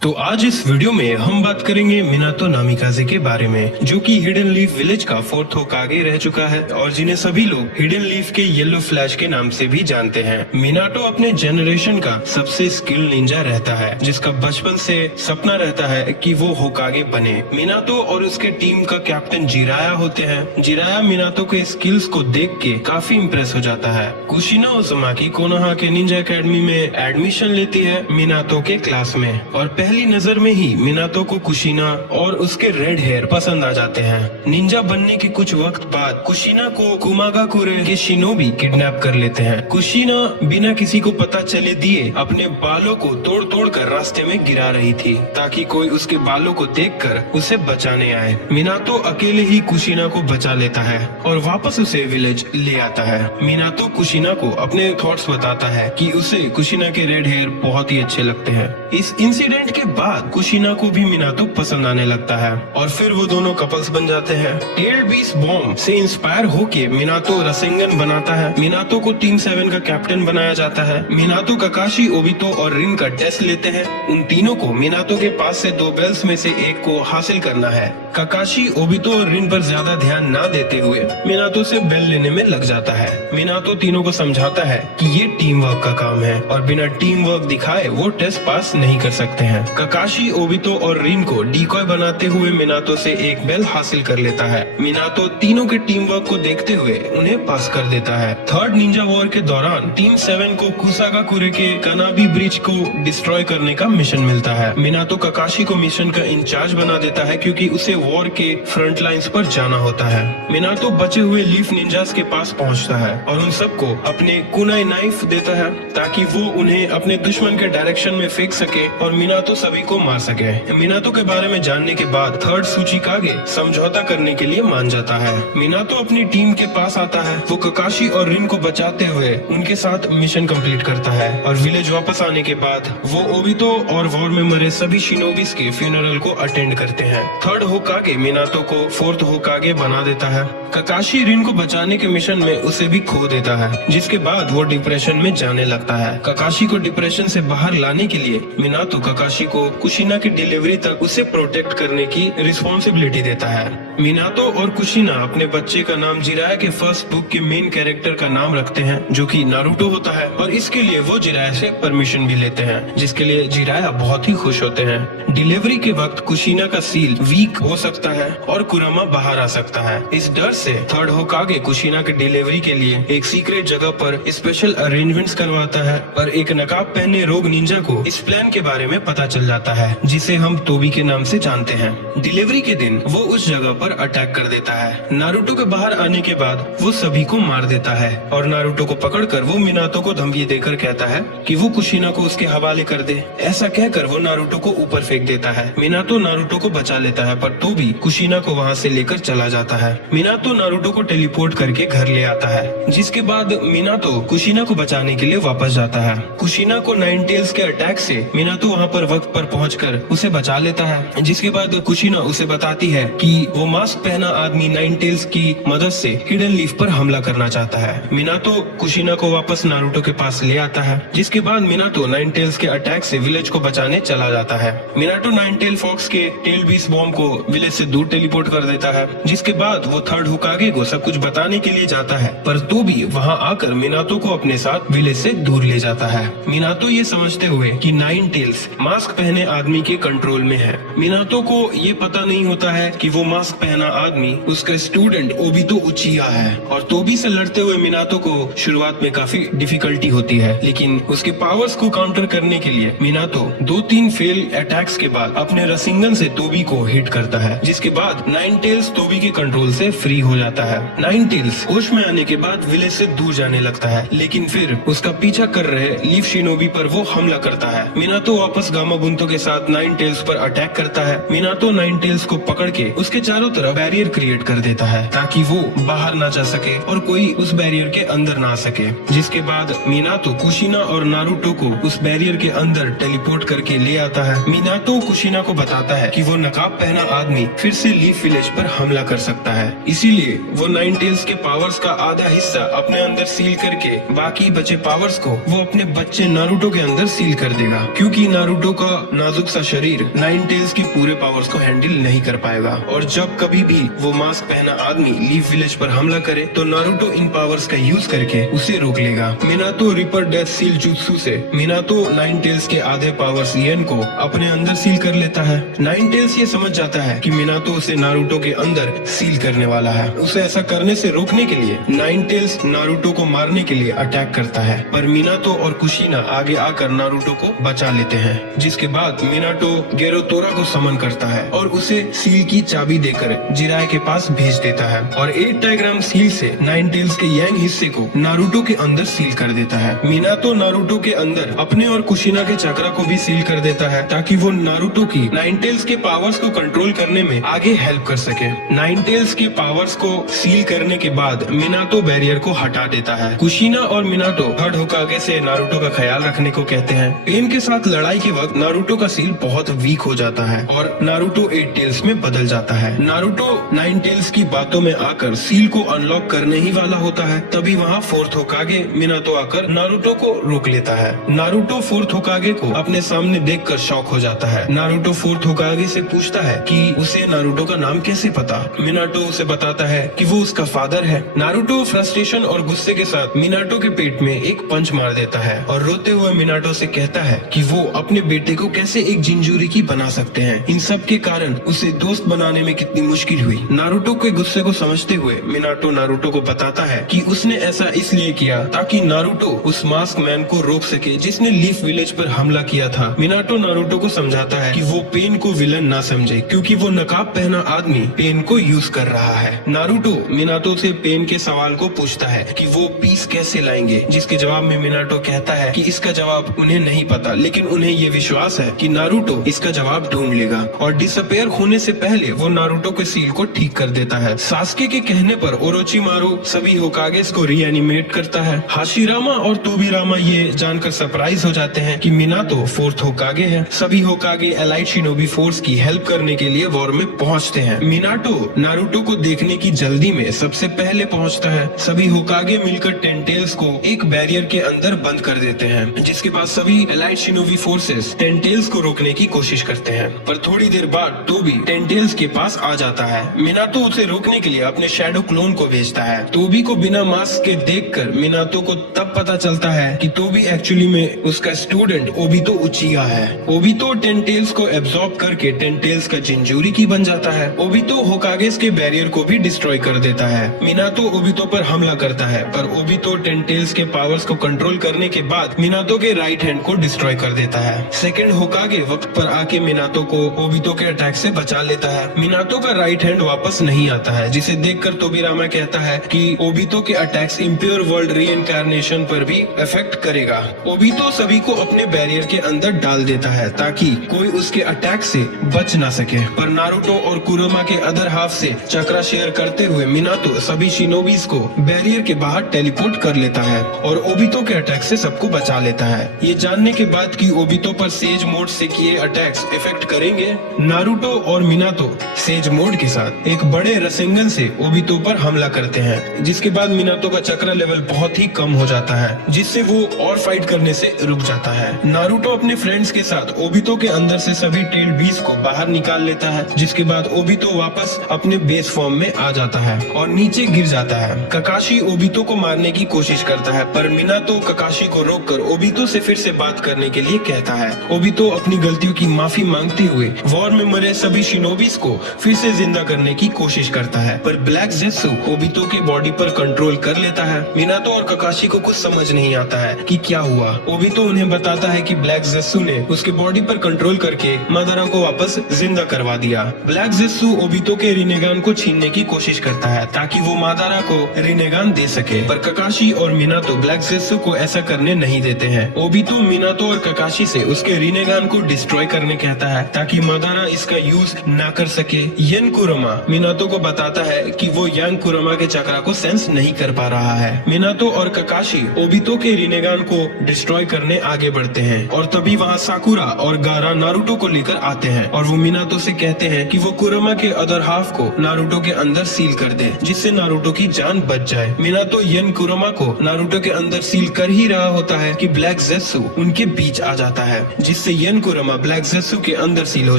तो आज इस वीडियो में हम बात करेंगे मिनातो नामिकाजे के बारे में, जो कि हिडन लीफ विलेज का फोर्थ होकागे रह चुका है और जिन्हें सभी लोग हिडन लीफ के येलो फ्लैश के नाम से भी जानते हैं। मिनातो अपने जनरेशन का सबसे स्किल्ड निंजा रहता है, जिसका बचपन से सपना रहता है कि वो होकागे बने। मिनातो और उसके टीम का कैप्टन जिराया होते हैं। जिराया मिनातो के स्किल्स को देख के काफी इम्प्रेस हो जाता है। कुशिना उज़ुमाकी कोनोहा के निंजा एकेडमी में एडमिशन लेती है मिनातो के क्लास में, और पहली नजर में ही मिनातो को कुशिना और उसके रेड हेयर पसंद आ जाते हैं। निंजा बनने के कुछ वक्त बाद कुशिना को कुमागाकुरे के शिनोबी किडनैप कर लेते हैं। कुशिना बिना किसी को पता चले दिए अपने बालों को तोड़ तोड़ कर रास्ते में गिरा रही थी, ताकि कोई उसके बालों को देखकर उसे बचाने आए। मिनातो अकेले ही कुशिना को बचा लेता है और वापस उसे विलेज ले आता है। मिनातो कुशिना को अपने थॉट्स बताता है कि उसे कुशिना के रेड हेयर बहुत ही अच्छे लगते हैं। इस इंसिडेंट के बाद कुशिना को भी मिनातो पसंद आने लगता है और फिर वो दोनों कपल्स बन जाते हैं। टेल्ड बीस्ट बॉम्ब से इंस्पायर होके मिनातो रसेंगन बनाता है। मिनातो को टीम 7 का कैप्टन बनाया जाता है। मिनातो काकाशी, ओबितो और रिन का टेस्ट लेते हैं। उन तीनों को मिनातो के पास से 2 बेल्स में से एक को हासिल करना है। काकाशी, ओबितो और रिन पर ज्यादा ध्यान न देते हुए मिनातो से बेल लेने में लग जाता है। मिनातो तीनों को समझाता है कि ये टीम वर्क का काम है और बिना टीम वर्क दिखाए वो टेस्ट पास नहीं कर सकते हैं। काकाशी, ओबितो और रिन को डिकॉय बनाते हुए मिनातो से एक बेल हासिल कर लेता है। मिनातो तीनों के टीम वर्क को देखते हुए उन्हें पास कर देता है। थर्ड निंजा वॉर के दौरान टीम 7 को कुसागाकुरे के कानाबी ब्रिज को डिस्ट्रॉय करने का मिशन मिलता है। मिनातो काकाशी को मिशन का इंचार्ज बना देता है क्योंकि उसे वॉर के फ्रंट लाइंस पर जाना होता है। मिनातो बचे हुए लीफ निंजास के पास पहुंचता है और उन सबको अपने कुनाई नाइफ देता है ताकि वो उन्हें अपने दुश्मन के डायरेक्शन में फेंक सके और मिनातो सभी को मार सके। मिनातो के बारे में जानने के बाद थर्ड सूचिकागे समझौता करने के लिए मान जाता है। मिनातो अपनी टीम के पास आता है। वो काकाशी और रिन को बचाते हुए उनके साथ मिशन कंप्लीट करता है और विलेज वापस आने के बाद वो ओबितो और वॉर में मरे सभी शिनोबिस के फ्यूनरल को अटेंड करते हैं। थर्ड होकागे मिनातो को फोर्थ होकागे बना देता है। काकाशी रिन को बचाने के मिशन में उसे भी खो देता है, जिसके बाद वो डिप्रेशन में जाने लगता है। काकाशी को डिप्रेशन से बाहर लाने के लिए मिनातो काकाशी को कुशिना की डिलीवरी तक उसे प्रोटेक्ट करने की रिस्पॉन्सिबिलिटी देता है। मिनातो और कुशिना अपने बच्चे का नाम जिराया के फर्स्ट बुक के मेन कैरेक्टर का नाम रखते हैं, जो कि नारुतो होता है, और इसके लिए वो जिराया से परमिशन भी लेते हैं, जिसके लिए जिराया बहुत ही खुश होते हैं। डिलीवरी के वक्त कुशिना का सील वीक हो सकता है और कुरामा बाहर आ सकता है। इस डर से थर्ड होकागे कुशिना के डिलीवरी के लिए एक सीक्रेट जगह पर स्पेशल अरेंजमेंट्स करवाता है, पर एक नकाब पहने रोग निंजा को इस प्लान के बारे में पता चल जाता है, जिसे हम तोबी के नाम से जानते हैं। डिलीवरी के दिन वो उस जगह पर अटैक कर देता है। नारुतो के बाहर आने के बाद वो सभी को मार देता है और नारुतो को पकड़कर वो मिनातो को धमकी देकर कहता है कि वो कुशिना को उसके हवाले कर दे। ऐसा कहकर वो नारुतो को ऊपर फेंक देता है। मिनातो नारुतो को बचा लेता है, पर तोबी कुशिना को वहाँ से लेकर चला जाता है। मिनातो नारुतो को टेलीपोर्ट करके घर ले आता है, जिसके बाद मिनातो कुशिना को बचाने के लिए वापस जाता है। कुशिना को नाइन टेल्स के अटैक से मिनातो वहाँ पर वक्त पर पहुंचकर उसे बचा लेता है, जिसके बाद कुशिना उसे बताती है कि वो मास्क पहना आदमी नाइन टेल्स की मदद से हिडन लीफ पर हमला करना चाहता है। मिनातो कुशिना को वापस नारुतो के पास ले आता है, जिसके बाद मिनातो नाइन टेल्स के अटैक से विलेज को बचाने चला जाता है। मिनातो नाइन टेल फॉक्स के टेल बीस्ट बॉम्ब को विलेज से दूर टेलीपोर्ट कर देता है, जिसके बाद वो थर्ड होकागे को सब कुछ बताने के लिए जाता है, पर तो भी वहाँ आकर मिनातो को अपने साथ विलेज से दूर ले जाता है। मिनातो ये समझते हुए कि नाइन टेल्स मास्क पहने आदमी के कंट्रोल में है। मिनातो को ये पता नहीं होता है कि वो मास्क पहना आदमी उसका स्टूडेंट ओबितो उचिया है, और तोबी से लड़ते हुए मिनातो को शुरुआत में काफी डिफिकल्टी होती है, लेकिन उसके पावर्स को काउंटर करने के लिए मिनातो 2-3 फेल अटैक्स के बाद अपने रसिंगन से तोबी को हिट करता है, जिसके बाद नाइन टेल्स तोबी के कंट्रोल से फ्री हो जाता है। नाइन टेल्स होश में आने के बाद विलेज से दूर जाने लगता है, लेकिन फिर उसका पीछा कर रहे लीफ शिनोबी पर वो हमला करता है। मिनातो वापस गामा बुंतो के साथ नाइन टेल्स पर अटैक करता है। मिनातो नाइन टेल्स को पकड़ के उसके चारों तरफ बैरियर क्रिएट कर देता है ताकि वो बाहर ना जा सके और कोई उस बैरियर के अंदर ना आ सके, जिसके बाद मिनातो कुशिना और नारुतो को उस बैरियर के अंदर टेलीपोर्ट करके ले आता है। मिनातो कुशिना को बताता है कि वो नकाब पहना आदमी फिर से लीफ विलेज पर हमला कर सकता है, इसीलिए वो नाइन टेल्स के पावर्स का आधा हिस्सा अपने अंदर सील करके बाकी बचे पावर्स को वो अपने बच्चे नारुतो के अंदर सील कर देगा, क्योंकि नारुतो का का नाजुक सा शरीर नाइन टेल्स की पूरे पावर्स को हैंडल नहीं कर पाएगा और जब कभी भी वो मास्क पहना आदमी लीफ विलेज पर हमला करे तो नारुतो इन पावर्स का यूज करके उसे रोक लेगा। Minato ripper death seal jutsu से मिनातो नाइन टेल्स के आधे पावर्स येन को अपने अंदर सील कर लेता है। नाइन टेल्स ये समझ जाता है कि मिनातो उसे नारुतो के अंदर सील करने वाला है। उसे ऐसा करने से रोकने के लिए नाइन टेल्स नारुतो को मारने के लिए अटैक करता है, पर मिनातो और कुशिना आगे आकर नारुतो को बचा लेते हैं। जिसके बाद मिनातो गेरोतोरा को समन करता है और उसे सील की चाबी देकर जिराय के पास भेज देता है और 8 डायग्राम सील से नाइन टेल्स के यांग हिस्से को नारुतो के अंदर सील कर देता है। मिनातो नारुतो के अंदर अपने और कुशिना के चक्र को भी सील कर देता है ताकि वो नारुतो की नाइन टेल्स के पावर्स को कंट्रोल करने में आगे हेल्प कर सके। नाइन टेल्स के पावर्स को सील करने के बाद मिनातो बैरियर को हटा देता है। कुशिना और मिनातो थर्ड होकागे से नारुतो का ख्याल रखने को कहते हैं। पेन के साथ लड़ाई के वक्त नारुतो का सील बहुत वीक हो जाता है और नारुतो 8 टेल्स में बदल जाता है। नारुतो 9 टेल्स की बातों में आकर सील को अनलॉक करने ही वाला होता है, तभी वहाँ फोर्थ होकागे मिनातो आकर नारुतो को रोक लेता है। नारुतो फोर्थ होकागे को अपने सामने देखकर शॉक हो जाता है। नारुतो फोर्थ होकागे से पूछता है कि उसे नारुतो का नाम कैसे पता। मिनातो उसे बताता है कि वो उसका फादर है। नारुतो फ्रस्ट्रेशन और गुस्से के साथ मिनातो के पेट में एक पंच मार देता है और रोते हुए मिनातो से कहता है कि वो अपने बेटे को कैसे एक जिंजूरी की बना सकते हैं। इन सब के कारण उसे दोस्त बनाने में कितनी मुश्किल हुई। नारुतो के गुस्से को समझते हुए मिनातो नारुतो को बताता है कि उसने ऐसा इसलिए किया ताकि नारुतो उस मास्क मैन को रोक सके जिसने लीफ विलेज पर हमला किया था। मिनातो नारुतो को समझाता है कि वो पेन को विलन ना समझे क्योंकि वो नकाब पहना आदमी पेन को यूज कर रहा है। नारुतो मिनातो से पेन के सवाल को पूछता है कि वो पीस कैसे लाएंगे, जिसके जवाब में मिनातो कहता है कि इसका जवाब उन्हें नहीं पता, लेकिन उन्हें ये विश्वास है कि नारुतो इसका जवाब ढूंढ लेगा और डिसअपेयर होने से पहले वो नारुतो के सील को ठीक कर देता है। सास्के के कहने पर ओरोचिमारू सभी होकागेस को रीएनिमेट करता है। हाशिरामा और तोबिरामा ये जानकर सरप्राइज हो जाते हैं कि मिनातो फोर्थ होकागे है। सभी होकागे एलाइट शिनोबी फोर्स की हेल्प करने के लिए वॉर में पहुंचते हैं। मिनातो नारुतो को देखने की जल्दी में सबसे पहले पहुंचता है। सभी होकागे मिलकर टेंटेल्स को एक बैरियर के अंदर बंद कर देते हैं, जिसके बाद सभी एलाइट शिनोबी फोर्सेस टेंटेल्स को रोकने की कोशिश करते हैं, पर थोड़ी देर बाद टोबी टेंटेल्स के पास आ जाता है। मिनातो उसे रोकने के लिए अपने शैडो क्लोन को भेजता है। टोबी को बिना मास्क के देखकर मिनातो को तब पता चलता है कि टोबी एक्चुअली में उसका स्टूडेंट ओबितो उचिहा है। ओबितो टेंटेल्स को एब्जॉर्ब करके टेंटेल्स का जिंजूरी की बन जाता है। ओबितो होकागेस के बैरियर को भी डिस्ट्रॉय कर देता है। मिनातो ओबितो पर हमला करता है, पर ओबितो टेंटेल्स के पावर्स को कंट्रोल करने के बाद मिनातो के राइट हैंड को डिस्ट्रॉय कर देता है। सेकंड होकागे वक्त पर आके मिनातो को ओबितो के अटैक से बचा लेता है। मिनातो का राइट हैंड वापस नहीं आता है, जिसे देखकर तोबिरामा कहता है कि ओबितो के अटैक्स इम्प्योर वर्ल्ड रीइंकार्नेशन पर भी इफेक्ट करेगा। ओबितो सभी को अपने बैरियर के अंदर डाल देता है ताकि कोई उसके अटैक से बच ना सके, पर नारुतो और कुरोमा के अदर हाफ से चक्रा शेयर करते हुए मिनातो सभी शिनोबीज को बैरियर के बाहर टेलीपोर्ट कर लेता है और ओबितो के अटैक से सबको बचा लेता है। ये जानने के बाद कि ओबितो पर सेज मोड से किए अटैक्स इफेक्ट करेंगे, नारुतो और मिनातो सेज मोड के साथ एक बड़े रसेंगन से ओबितो पर हमला करते हैं, जिसके बाद मिनातो का चक्र लेवल बहुत ही कम हो जाता है, जिससे वो और फाइट करने से रुक जाता है। नारुतो अपने फ्रेंड्स के साथ ओबितो के अंदर से सभी टेल बीस को बाहर निकाल लेता है, जिसके बाद ओबितो वापस अपने बेस फॉर्म में आ जाता है और नीचे गिर जाता है। ककाशी ओबितो को मारने की कोशिश करता है, पर मिनातो ककाशी को रोककर ओबितो से फिर से बात करने के लिए कहता है। ओबितो अपनी गलतियों की माफी मांगते हुए वॉर में मरे सभी शिनोबीज को फिर से जिंदा करने की कोशिश करता है, पर ब्लैक जेत्सु ओबितो के बॉडी पर कंट्रोल कर लेता है। मिनातो और ककाशी को कुछ समझ नहीं आता है कि क्या हुआ। ओबितो उन्हें बताता है कि ब्लैक जेत्सु ने उसके बॉडी पर कंट्रोल करके मादारा को वापस जिंदा करवा दिया। ब्लैक जेत्सु ओबितो के रिनेगान को छीनने की कोशिश करता है ताकि वो मादारा को रिनेगान दे सके, पर ककाशी और मिनातो ब्लैक जेत्सु को ऐसा करने नहीं देते हैं। ओबितो मिनातो और ककाशी से उसके रिनेगान को डिस्ट्रॉय करने कहता है ताकि मादारा इसका यूज ना कर सके। येन कुरोमा मिनातो को बताता है कि वो यांग कुरोमा के चक्रा को सेंस नहीं कर पा रहा है। मिनातो और ककाशी ओबितो के रिनेगान को डिस्ट्रॉय करने आगे बढ़ते हैं और तभी वहाँ साकुरा और गारा नारुतो को लेकर आते हैं और वो मिनातो से कहते हैं कि वो कुरोमा के अदर हाफ को नारुतो के अंदर सील कर दे, जिससे नारुतो की जान बच जाए। मिनातो येन कुरोमा को नारुतो के अंदर सील कर ही रहा होता है कि ब्लैक जेत्सु उनके बीच आ जाता है, जिससे जिससे यन कुरमा ब्लैक ज़ेत्सु के अंदर सील हो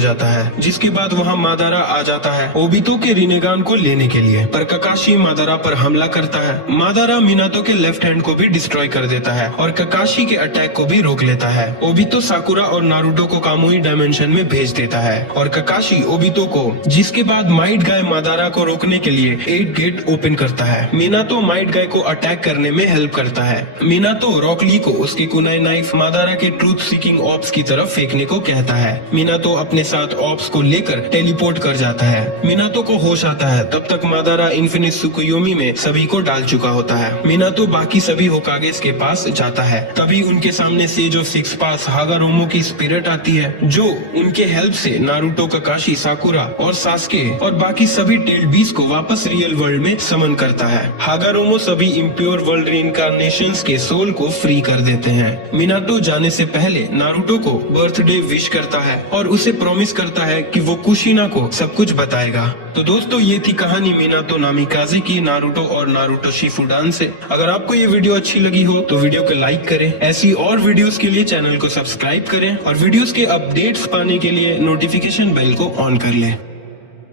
जाता है, जिसके बाद वहाँ मादारा आ जाता है ओबितो के रिनेगान को लेने के लिए। पर ककाशी मादारा पर हमला करता है। मादारा मिनातो के लेफ्ट हैंड को भी डिस्ट्रॉय कर देता है और ककाशी के अटैक को भी रोक लेता है। ओबितो साकुरा और नारुतो को कामुई डायमेंशन में भेज देता है और ककाशी ओबितो को, जिसके बाद माइट गाय मादारा को रोकने के लिए 8 गेट ओपन करता है। मिनातो माइट गाय को अटैक करने में हेल्प करता है। मिनातो रॉक ली को उसकी कुनाई नाइफ मादारा के ट्रूथ सीकिंग ऑप्स की तरफ फेंकने को कहता है। मिनातो अपने साथ ऑप्स को लेकर टेलीपोर्ट कर जाता है। मिनातो को होश आता है, तब तक मादारा इन्फिनिट सुकुयोमी में सभी को डाल चुका होता है। मिनातो बाकी सभी होकागेस के पास जाता है। तभी उनके सामने से जो सिक्स पास हागारोमो की स्पिरिट आती है, जो उनके हेल्प से नारुतो, ककाशी, साकुरा और सास्के और बाकी सभी टेल्ड बीस्ट को वापस रियल वर्ल्ड में समन करता है। हागारोमो सभी इम्प्योर वर्ल्ड रीइंकार्नेशंस के सोल को फ्री कर देते हैं। मिनातो जाने से पहले नारुतो को बर्थडे विश करता है और उसे प्रॉमिस करता है कि वो कुशिना को सब कुछ बताएगा। तो दोस्तों, ये थी कहानी मिनातो नामिकाजे की नारुतो और नारुतो शिफुडान से। अगर आपको ये वीडियो अच्छी लगी हो तो वीडियो को लाइक करें। ऐसी और वीडियोस के लिए चैनल को सब्सक्राइब करें और वीडियोस के अपडेट्स पाने के लिए नोटिफिकेशन बेल को ऑन कर लें।